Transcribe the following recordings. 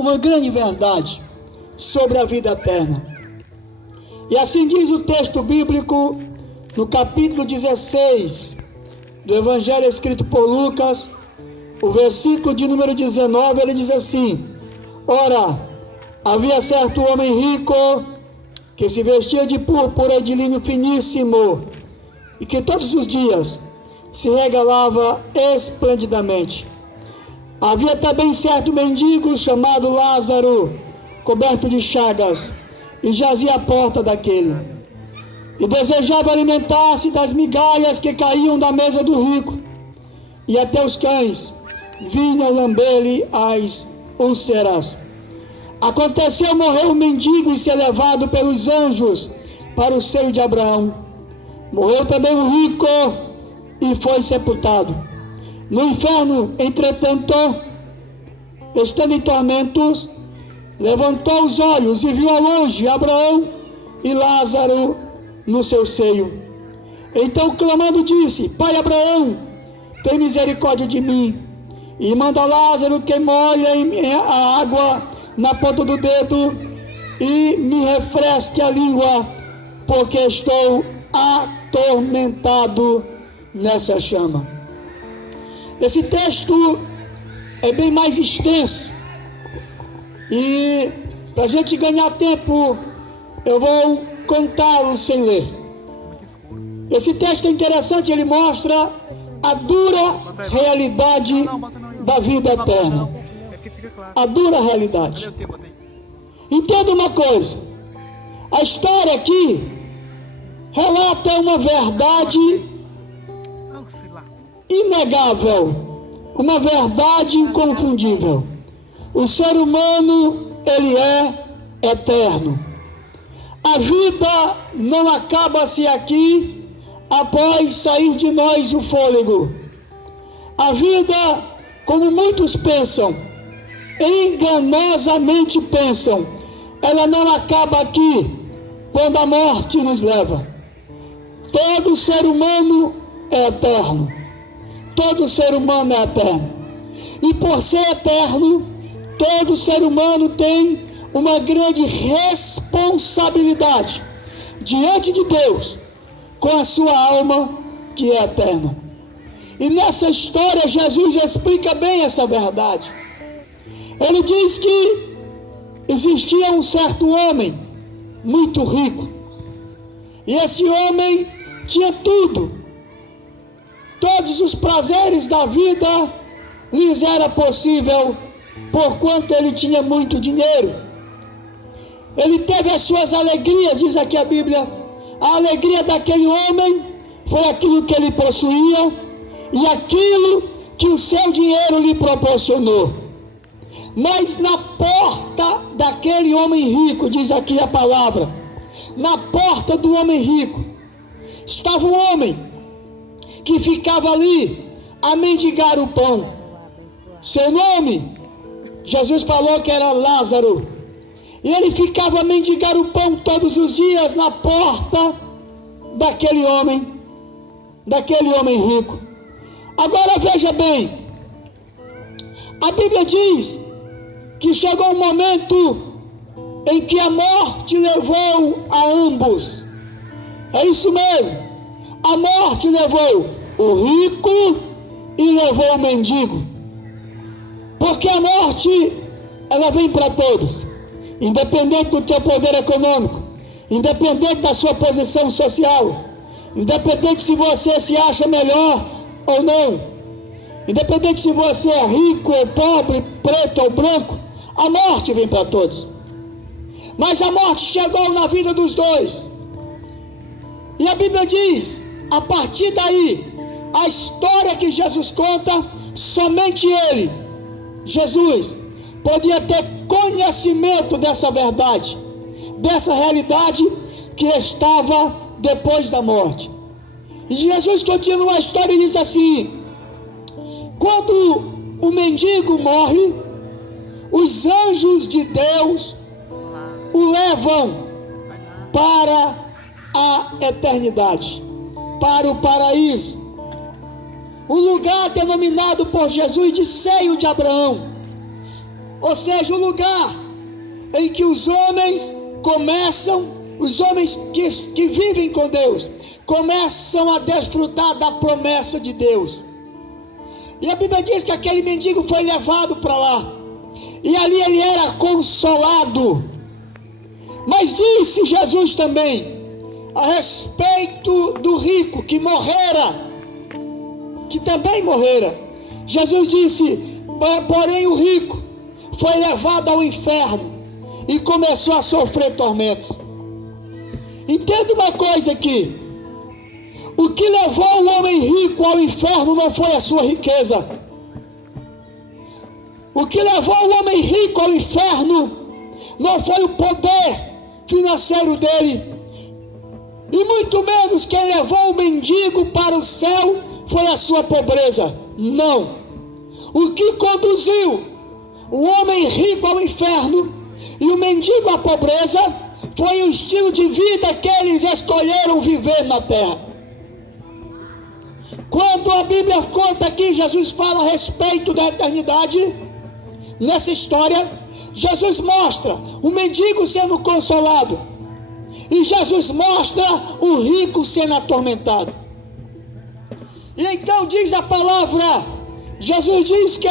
uma grande verdade sobre a vida eterna. E assim diz o texto bíblico no capítulo 16 do Evangelho escrito por Lucas, o versículo de número 19, ele diz assim: ora, havia certo homem rico que se vestia de púrpura e de linho finíssimo e que todos os dias se regalava esplendidamente. Havia também certo mendigo chamado Lázaro, coberto de chagas, e jazia à porta daquele, e desejava alimentar-se das migalhas que caíam da mesa do rico, e até os cães vinham lamber-lhe as úlceras. Aconteceu morrer o mendigo e ser levado pelos anjos para o seio de Abraão. Morreu também o rico e foi sepultado. No inferno, entretanto, estando em tormentos, levantou os olhos e viu ao longe Abraão e Lázaro no seu seio. Então, clamando, disse: Pai Abraão, tem misericórdia de mim, e manda Lázaro que molhe a água na ponta do dedo e me refresque a língua, porque estou atormentado nessa chama. Esse texto é bem mais extenso, e para a gente ganhar tempo eu vou contá-lo sem ler. Esse texto é interessante, ele mostra a dura realidade da vida eterna. A dura realidade. Entenda uma coisa: a história aqui relata uma verdade inegável, uma verdade inconfundível. O ser humano, ele é eterno. A vida não acaba-se aqui após sair de nós o fôlego. A vida, como muitos pensam, enganosamente pensam, ela não acaba aqui quando a morte nos leva. Todo ser humano é eterno. Todo ser humano é eterno. E por ser eterno, todo ser humano tem uma grande responsabilidade diante de Deus com a sua alma que é eterna. E nessa história Jesus explica bem essa verdade. Ele diz que existia um certo homem muito rico, e esse homem tinha tudo. Todos os prazeres da vida lhes era possível, porquanto ele tinha muito dinheiro. Ele teve as suas alegrias, diz aqui a Bíblia. A alegria daquele homem foi aquilo que ele possuía e aquilo que o seu dinheiro lhe proporcionou. Mas na porta daquele homem rico, diz aqui a palavra, na porta do homem rico, estava um homem que ficava ali a mendigar o pão. Seu nome, Jesus falou que era Lázaro. E ele ficava a mendigar o pão todos os dias na porta daquele homem rico. Agora veja bem, a Bíblia diz que chegou um momento em que a morte levou a ambos. É isso mesmo, a morte levou o rico e levou o mendigo. Porque a morte, ela vem para todos, independente do teu poder econômico, independente da sua posição social, independente se você se acha melhor ou não, independente se você é rico ou pobre, preto ou branco, a morte vem para todos. Mas a morte chegou na vida dos dois. E a Bíblia diz, a partir daí, a história que Jesus conta, somente ele, Jesus, podia ter conhecimento dessa verdade, dessa realidade que estava depois da morte. E Jesus continua a história e diz assim: quando o mendigo morre, os anjos de Deus o levam para a eternidade, para o paraíso, o lugar denominado por Jesus de seio de Abraão. ou seja, o lugar em que os homens começam, os homens que vivem com Deus, começam a desfrutar da promessa de Deus. E a Bíblia diz que aquele mendigo foi levado para lá, e ali ele era consolado. Mas disse Jesus também a respeito do rico que morrera, que também morrera. Jesus disse: porém o rico foi levado ao inferno e começou a sofrer tormentos. Entenda uma coisa aqui: o que levou o homem rico ao inferno não foi a sua riqueza. O que levou o homem rico ao inferno não foi o poder financeiro dele, e muito menos quem levou o mendigo para o céu foi a sua pobreza. Não. O que conduziu o homem rico ao inferno e o mendigo à pobreza foi o estilo de vida que eles escolheram viver na terra. Quando a Bíblia conta aqui, Jesus fala a respeito da eternidade. Nessa história, Jesus mostra o mendigo sendo consolado, e Jesus mostra o rico sendo atormentado. E então diz a palavra, Jesus diz que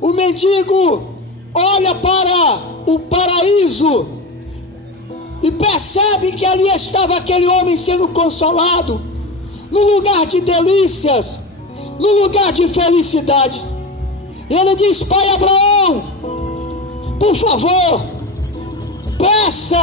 o mendigo olha para o paraíso e percebe que ali estava aquele homem sendo consolado, no lugar de delícias, no lugar de felicidades. E ele diz: pai Abraão, por favor, peça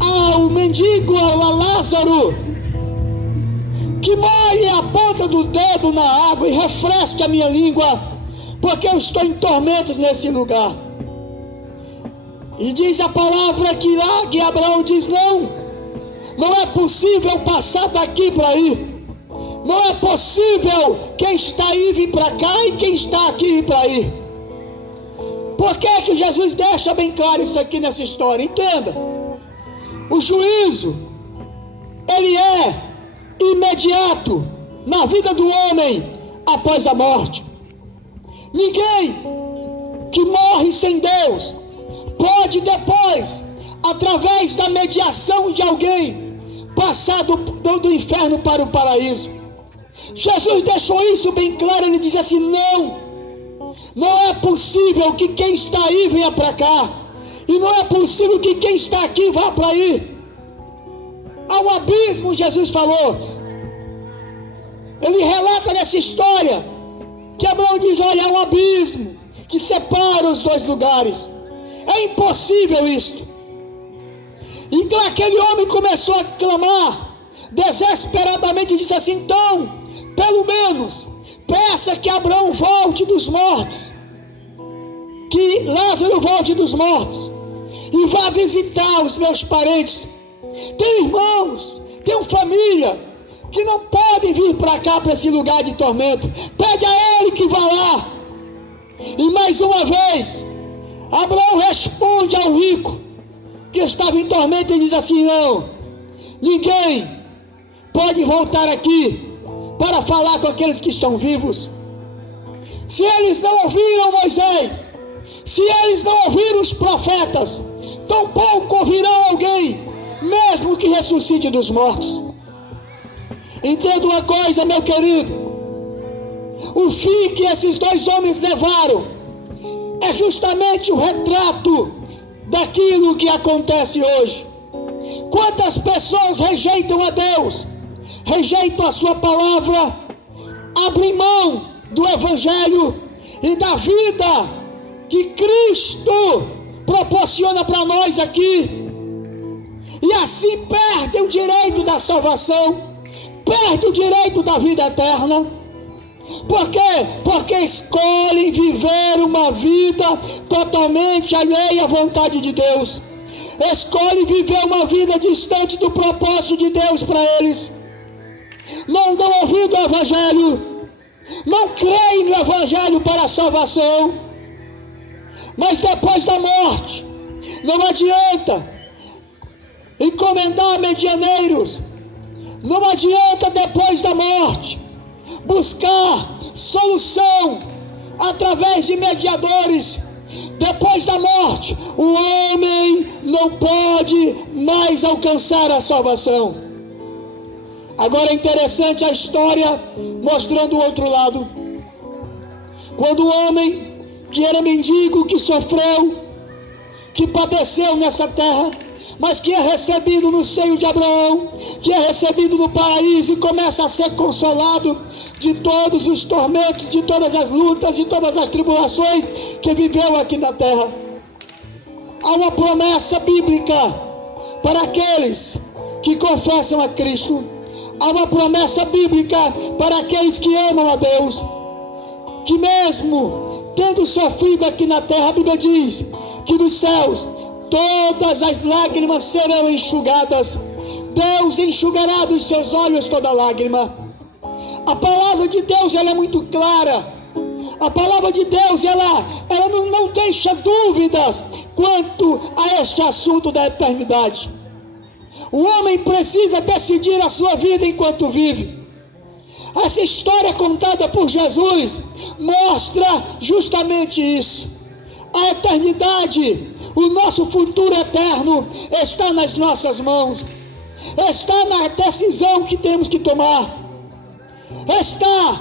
ao mendigo, ao Lázaro, que molhe a ponta do dedo na água e refresque a minha língua, porque eu estou em tormentos nesse lugar. E diz a palavra que Abraão diz: não é possível passar daqui para aí. Não é possível quem está aí vir para cá e quem está aqui ir para aí. Por que Jesus deixa bem claro isso aqui nessa história? Entenda: o juízo, ele é imediato na vida do homem após a morte. Ninguém que morre sem Deus pode depois, através da mediação de alguém, passar do inferno para o paraíso. Jesus deixou isso bem claro. Ele diz assim: não é possível que quem está aí venha para cá, e não é possível que quem está aqui vá para aí. Há um abismo, Jesus falou. Ele relata nessa história que Abraão diz: olha, há um abismo que separa os dois lugares. É impossível isto. Então aquele homem começou a clamar desesperadamente e disse assim: então, pelo menos peça que Abraão volte dos mortos, que Lázaro volte dos mortos e vá visitar os meus parentes. Tenho irmãos, tenho família que não podem vir para cá, para esse lugar de tormento. Pede a ele que vá lá. E mais uma vez Abraão responde ao rico que estava em tormento e diz assim: não, ninguém pode voltar aqui para falar com aqueles que estão vivos. Se eles não ouviram Moisés, se eles não ouviram os profetas, tampouco ouvirão alguém, mesmo que ressuscite dos mortos. Entenda uma coisa, meu querido: o fim que esses dois homens levaram é justamente o retrato daquilo que acontece hoje. Quantas pessoas rejeitam a Deus, rejeitam a sua palavra, abrem mão do evangelho e da vida que Cristo proporciona para nós aqui, e assim perdem o direito da salvação, perdem o direito da vida eterna. Por quê? Porque escolhem viver uma vida totalmente alheia à vontade de Deus, escolhem viver uma vida distante do propósito de Deus para eles. Não dão ouvido ao evangelho, não creem no evangelho para a salvação. Mas depois da morte, não adianta encomendar medianeiros, não adianta depois da morte buscar solução através de mediadores. Depois da morte, o homem não pode mais alcançar a salvação. Agora é interessante a história mostrando o outro lado. Quando o homem que era mendigo, que sofreu, que padeceu nessa terra, mas que é recebido no seio de Abraão, que é recebido no paraíso e começa a ser consolado de todos os tormentos, de todas as lutas, de todas as tribulações que viveu aqui na terra. Há uma promessa bíblica para aqueles que confessam a Cristo. Há uma promessa bíblica para aqueles que amam a Deus, que mesmo tendo sofrido aqui na terra, a Bíblia diz que nos céus todas as lágrimas serão enxugadas. Deus enxugará dos seus olhos toda lágrima. A palavra de Deus, ela é muito clara. A palavra de Deus, ela não deixa dúvidas quanto a este assunto da eternidade. O homem precisa decidir a sua vida enquanto vive. Essa história contada por Jesus mostra justamente isso. A eternidade, o nosso futuro eterno está nas nossas mãos. Está na decisão que temos que tomar. Está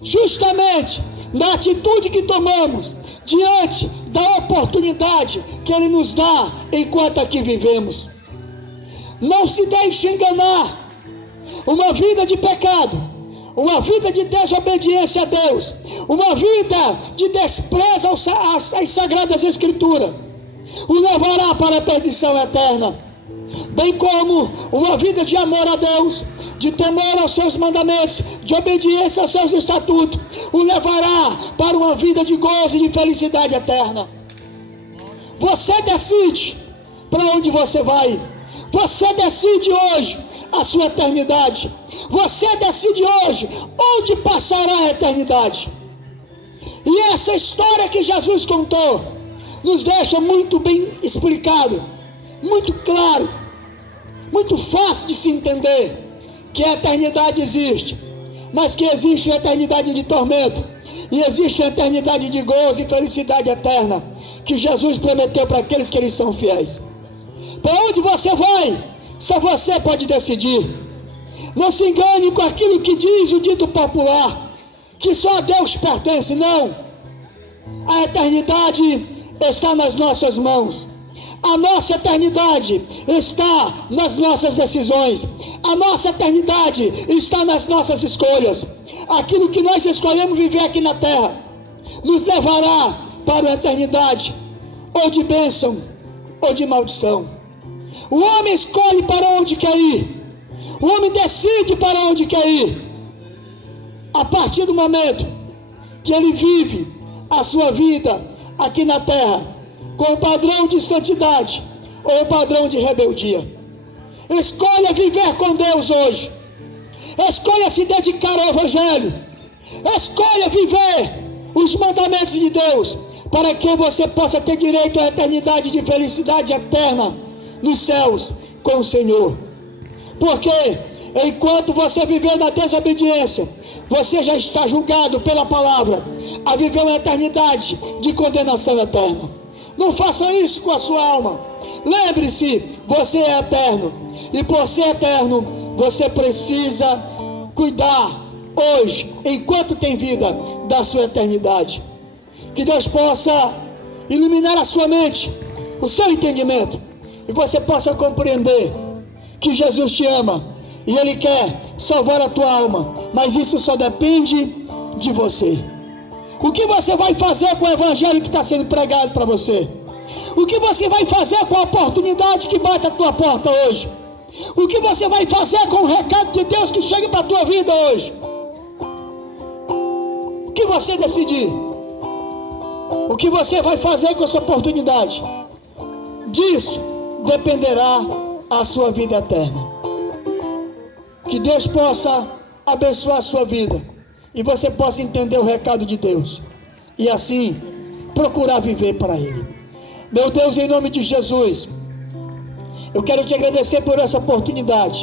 justamente na atitude que tomamos diante da oportunidade que Ele nos dá enquanto aqui vivemos. Não se deixe enganar. Uma vida de pecado, uma vida de desobediência a Deus, uma vida de desprezo às Sagradas Escrituras, o levará para a perdição eterna. Bem como uma vida de amor a Deus, de temor aos seus mandamentos, de obediência aos seus estatutos, o levará para uma vida de gozo e de felicidade eterna. Você decide para onde você vai. Você decide hoje a sua eternidade. Você decide hoje onde passará a eternidade. E essa história que Jesus contou nos deixa muito bem explicado, muito claro, muito fácil de se entender que a eternidade existe, mas que existe uma eternidade de tormento e existe uma eternidade de gozo e felicidade eterna que Jesus prometeu para aqueles que eles são fiéis. Para onde você vai, só você pode decidir. Não se engane com aquilo que diz o dito popular, que só a Deus pertence. Não. A eternidade está nas nossas mãos. A nossa eternidade está nas nossas decisões. A nossa eternidade está nas nossas escolhas. Aquilo que nós escolhemos viver aqui na terra nos levará para a eternidade, ou de bênção ou de maldição. O homem escolhe para onde quer ir. O homem decide para onde quer ir. A partir do momento que ele vive a sua vida aqui na terra com o padrão de santidade ou o padrão de rebeldia. Escolha viver com Deus hoje. Escolha se dedicar ao Evangelho. Escolha viver os mandamentos de Deus, para que você possa ter direito à eternidade de felicidade eterna nos céus com o Senhor. Porque enquanto você viver na desobediência, você já está julgado pela palavra a viver uma eternidade de condenação eterna. Não faça isso com a sua alma. Lembre-se, você é eterno, e por ser eterno, você precisa cuidar hoje, enquanto tem vida, da sua eternidade. Que Deus possa iluminar a sua mente, o seu entendimento, e você possa compreender que Jesus te ama e Ele quer salvar a tua alma, mas isso só depende de você. O que você vai fazer com o Evangelho que está sendo pregado para você? O que você vai fazer com a oportunidade que bate a tua porta hoje? O que você vai fazer com o recado de Deus que chega para a tua vida hoje? O que você decidir? O que você vai fazer com essa oportunidade? Disso dependerá a sua vida eterna. Que Deus possa abençoar a sua vida e você possa entender o recado de Deus e assim procurar viver para Ele. Meu Deus, em nome de Jesus, eu quero te agradecer por essa oportunidade.